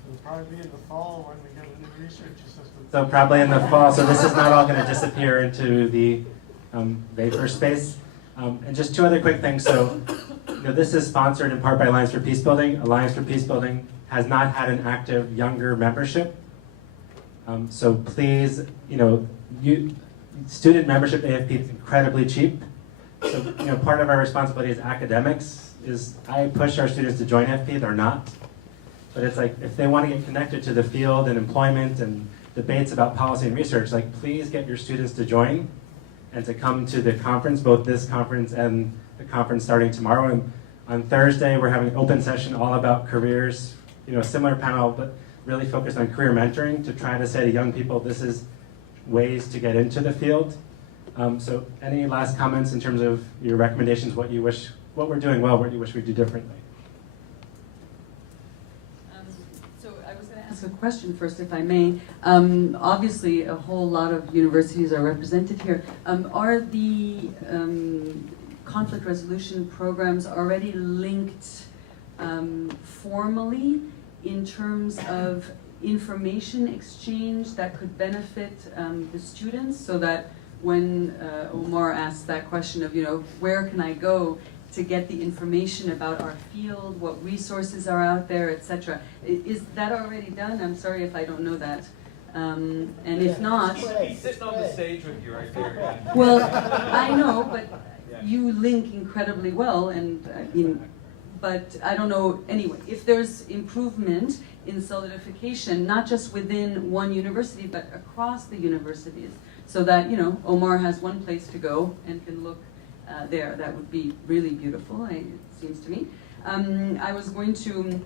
It'll probably be in the fall when we get a new research assistant. So probably in the fall. So this is not all going to disappear into the vapor space. And just 2 other quick things. So, this is sponsored in part by Alliance for Peace Building. Alliance for Peace Building has not had an active younger membership. So please, student membership AFP is incredibly cheap. So, part of our responsibility as academics is I push our students to join FP. They're not. But it's like, if they want to get connected to the field and employment and debates about policy and research, please get your students to join and to come to the conference, both this conference and the conference starting tomorrow. And on Thursday, we're having an open session all about careers, similar panel, but really focused on career mentoring to try to say to young people, this is ways to get into the field. So any last comments in terms of your recommendations, what we're doing well, what you wish we'd do differently? So I was going to ask a question first, if I may. Obviously, a whole lot of universities are represented here. Are the conflict resolution programs already linked formally in terms of information exchange that could benefit the students, so that when Omar asked that question of, where can I go to get the information about our field, what resources are out there, etc. Is that already done? I'm sorry if I don't know that. And if not, He's sitting on the stage with you right there. well, I know, but you link incredibly well, and but I don't know, anyway, if there's improvement in solidification, not just within one university, but across the universities, so that, Omar has one place to go and can look there. That would be really beautiful, it seems to me. I was going to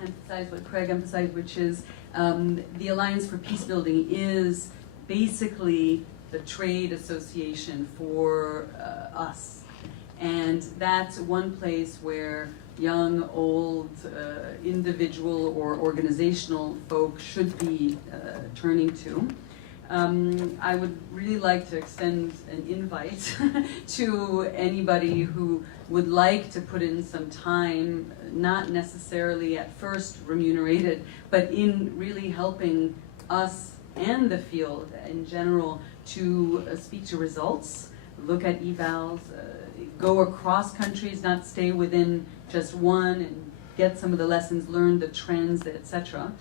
emphasize what Craig emphasized, which is the Alliance for Peace Building is basically the trade association for us. And that's one place where young, old, individual or organizational folk should be turning to. I would really like to extend an invite to anybody who would like to put in some time, not necessarily at first remunerated, but in really helping us and the field in general to speak to results, look at evals, go across countries, not stay within just one, and get some of the lessons learned, the trends, etc.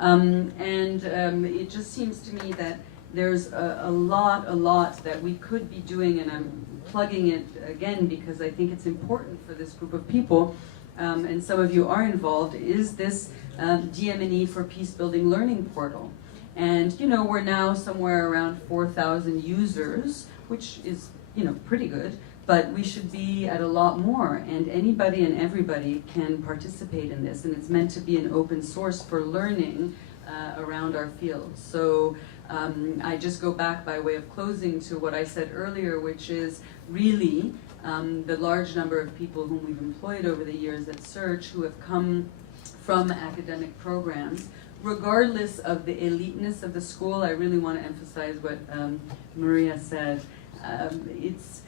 It just seems to me that there's a lot that we could be doing, and I'm plugging it again because I think it's important for this group of people, and some of you are involved, is this DM&E for Peace Building Learning Portal. And we're now somewhere around 4,000 users, which is pretty good, but we should be at a lot more, and anybody and everybody can participate in this, and it's meant to be an open source for learning around our field. So I just go back by way of closing to what I said earlier, which is really the large number of people whom we've employed over the years at Search who have come from academic programs. Regardless of the eliteness of the school, I really want to emphasize what Maria said. It's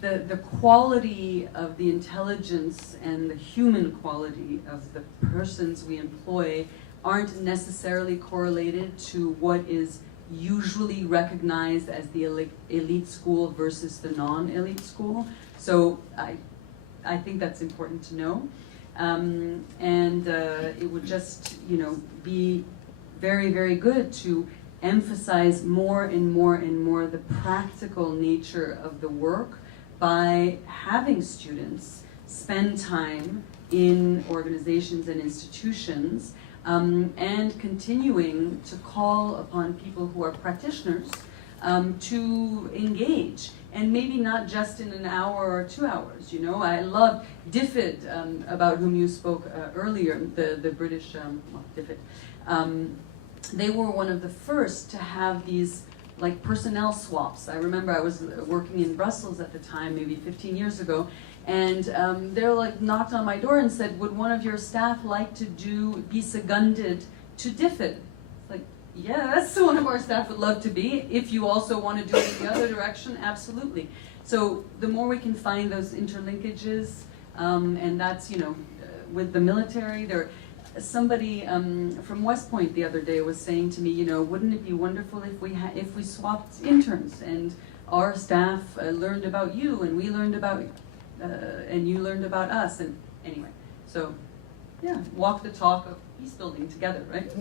the quality of the intelligence and the human quality of the persons we employ aren't necessarily correlated to what is usually recognized as the elite school versus the non-elite school. So I think that's important to know. It would just, be very, very good to emphasize more and more and more the practical nature of the work by having students spend time in organizations and institutions, and continuing to call upon people who are practitioners to engage, and maybe not just in an hour or 2 hours. I love DFID, about whom you spoke earlier, the British DFID. They were one of the first to have these personnel swaps. I remember I was working in Brussels at the time, maybe 15 years ago, and they're knocked on my door and said, would one of your staff like to be seconded to DFID? Yes, one of our staff would love to be. If you also want to do it in the other direction, absolutely. So the more we can find those interlinkages, and that's, with the military, somebody from West Point the other day was saying to me, wouldn't it be wonderful if we swapped interns, and our staff learned about you, and we learned about, and you learned about us, and anyway. So, yeah, walk the talk of peace building together, right?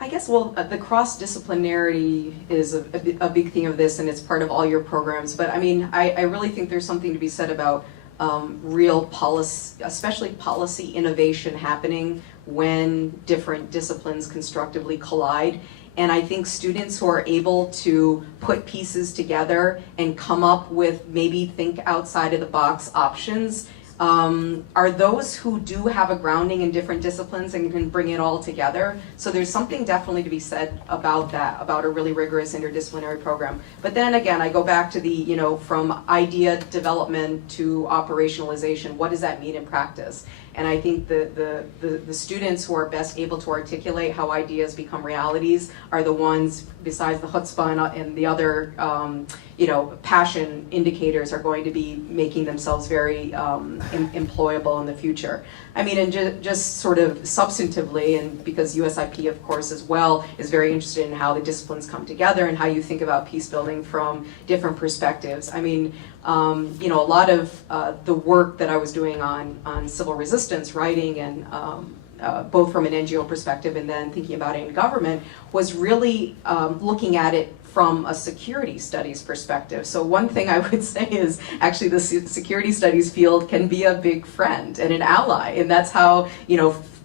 I guess, the cross-disciplinarity is a big theme of this, and it's part of all your programs. But I really think there's something to be said about real policy, especially policy innovation happening when different disciplines constructively collide. And I think students who are able to put pieces together and come up with maybe think outside of the box options are those who do have a grounding in different disciplines and can bring it all together. So there's something definitely to be said about that, about a really rigorous interdisciplinary program. But then again, I go back to the, from idea development to operationalization, what does that mean in practice? And I think the students who are best able to articulate how ideas become realities are the ones, besides the chutzpah and the other passion indicators, are going to be making themselves very employable in the future. I mean, and just sort of substantively, and because USIP, of course, as well, is very interested in how the disciplines come together and how you think about peace building from different perspectives. I mean, a lot of the work that I was doing on civil resistance writing and both from an NGO perspective and then thinking about it in government was really looking at it from a security studies perspective. So one thing I would say is actually the security studies field can be a big friend and an ally, and that's how,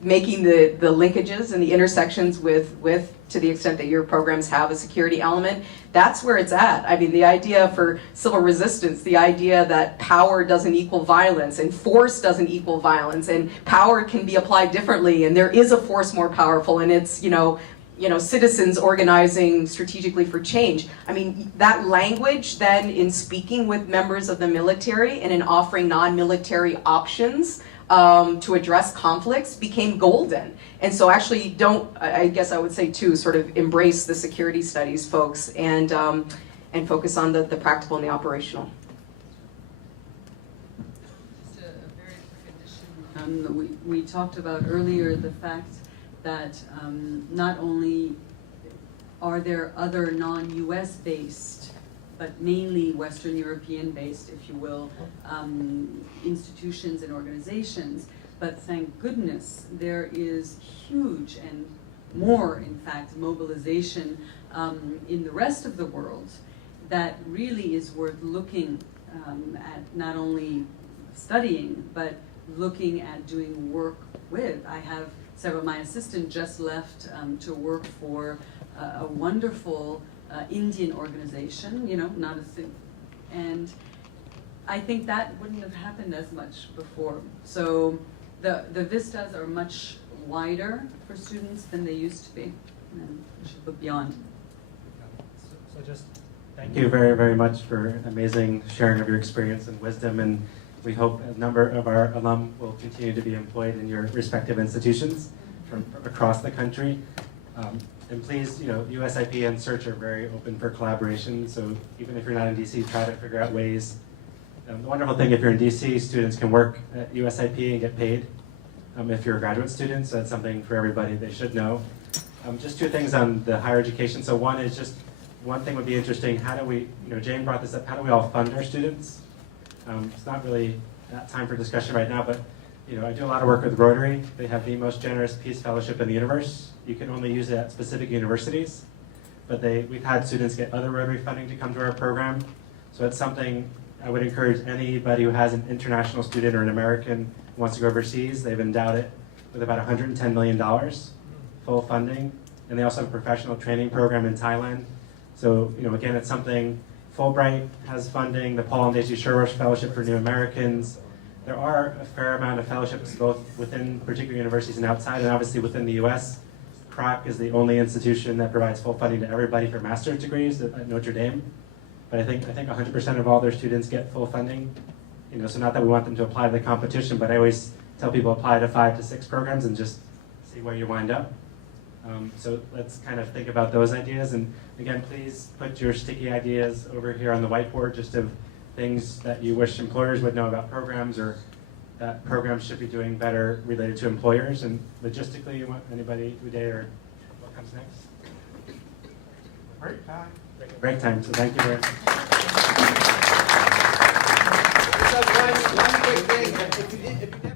making the linkages and the intersections with to the extent that your programs have a security element, that's where it's at. I mean, the idea for civil resistance, the idea that power doesn't equal violence and force doesn't equal violence, and power can be applied differently, and there is a force more powerful, and it's, citizens organizing strategically for change. I mean, that language then in speaking with members of the military and in offering non-military options to address conflicts became golden. And so actually I guess I would say too, sort of embrace the security studies folks and focus on the practical and the operational. Just a very quick addition. We talked about earlier the fact that not only are there other non-US based, but mainly Western European based, if you will, institutions and organizations, but thank goodness there is huge and more, in fact, mobilization in the rest of the world that really is worth looking at, not only studying, but looking at doing work with. I have several, my assistant just left to work for a wonderful Indian organization, not a thing. And I think that wouldn't have happened as much before. So the vistas are much wider for students than they used to be. And we should look beyond. So just thank you very, very much for an amazing sharing of your experience and wisdom, and we hope a number of our alum will continue to be employed in your respective institutions from across the country. And please, USIP and Search are very open for collaboration, so even if you're not in DC, try to figure out ways. The wonderful thing, if you're in DC, students can work at USIP and get paid if you're a graduate student, so that's something for everybody they should know. Just two things on the higher education. So one is just, one thing would be interesting, how do we, Jane brought this up, how do we all fund our students? It's not really that time for discussion right now, but I do a lot of work with Rotary. They have the most generous peace fellowship in the universe. You can only use it at specific universities, but we've had students get other Rotary funding to come to our program. So it's something I would encourage anybody who has an international student or an American who wants to go overseas. They've endowed it with about $110 million full funding, and they also have a professional training program in Thailand. So again, it's something. Fulbright has funding, the Paul and Daisy Sherwood Fellowship for New Americans. There are a fair amount of fellowships both within particular universities and outside, and obviously within the US. CROC is the only institution that provides full funding to everybody for master's degrees at Notre Dame. But I think 100% of all their students get full funding. So not that we want them to apply to the competition, but I always tell people apply to 5 to 6 programs and just see where you wind up. So let's kind of think about those ideas. And again, please put your sticky ideas over here on the whiteboard, just of things that you wish employers would know about programs, or that programs should be doing better related to employers. And logistically, you want anybody, Uday, or what comes next? Break time. Break time, so thank you very much. Just one quick thing. If you did